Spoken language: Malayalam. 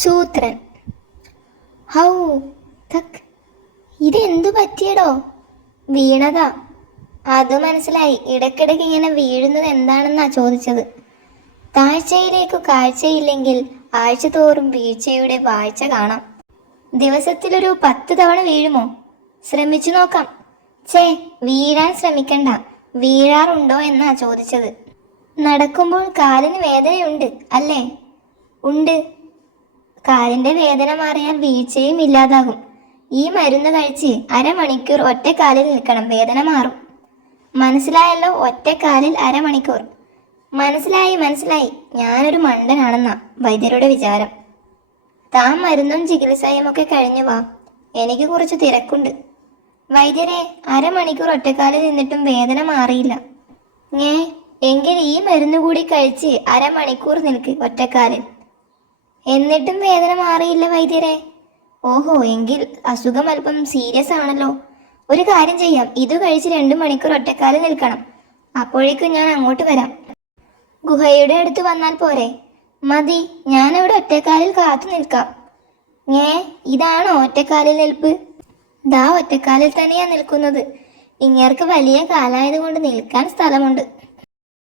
ശൂദ്രൻ. ഹൗ തക്, ഇതെന്തു പറ്റിയടോ? വീണതാ. അത് മനസ്സിലായി. ഇടയ്ക്കിടയ്ക്ക് ഇങ്ങനെ വീഴുന്നത് എന്താണെന്നാ ചോദിച്ചത്. താഴ്ചയിലേക്കു കാഴ്ചയില്ലെങ്കിൽ ആഴ്ചതോറും വീഴ്ചയുടെ വാഴ്ച കാണാം. ദിവസത്തിലൊരു 10 തവണ വീഴുമോ? ശ്രമിച്ചു നോക്കാം. ഛേ, വീഴാൻ ശ്രമിക്കണ്ട. വീഴാറുണ്ടോ എന്നാ ചോദിച്ചത്. നടക്കുമ്പോൾ കാലിന് വേദനയുണ്ട് അല്ലേ? ഉണ്ട്. കാലിൻ്റെ വേദന മാറിയാൽ വീഴ്ചയും ഇല്ലാതാകും. ഈ മരുന്ന് കഴിച്ച് അരമണിക്കൂർ ഒറ്റക്കാലിൽ നിൽക്കണം, വേദന മാറും. മനസ്സിലായല്ലോ, ഒറ്റക്കാലിൽ അരമണിക്കൂർ. മനസ്സിലായി. ഞാനൊരു മണ്ടനാണെന്നാ വൈദ്യരുടെ വിചാരം. താൻ മരുന്നും ചികിത്സയും ഒക്കെ കഴിഞ്ഞു വാ, എനിക്ക് കുറച്ച് തിരക്കുണ്ട്. വൈദ്യരെ, അരമണിക്കൂർ ഒറ്റക്കാലിൽ നിന്നിട്ടും വേദന മാറിയില്ല. എങ്കിൽ ഈ മരുന്ന് കൂടി കഴിച്ച് അരമണിക്കൂർ നിൽക്ക് ഒറ്റക്കാലിൽ. എന്നിട്ടും വേദന മാറിയില്ല വൈദ്യരെ? ഓഹോ, എങ്കിൽ അസുഖം അല്പം സീരിയസ് ആണല്ലോ. ഒരു കാര്യം ചെയ്യാം, ഇത് കഴിച്ച് 2 മണിക്കൂർ ഒറ്റക്കാലിൽ നിൽക്കണം. അപ്പോഴേക്കും ഞാൻ അങ്ങോട്ട് വരാം. ഗുഹയുടെ അടുത്ത് വന്നാൽ പോരെ? മതി, ഞാനവിടെ ഒറ്റക്കാലിൽ കാത്തു നിൽക്കാം. ഇതാണോ ഒറ്റക്കാലിൽ നിൽപ്പ്? ദാ ഒറ്റക്കാലിൽ തന്നെയാ നിൽക്കുന്നത്. ഇങ്ങേർക്ക് വലിയ കാലായതുകൊണ്ട് നിൽക്കാൻ സ്ഥലമുണ്ട്.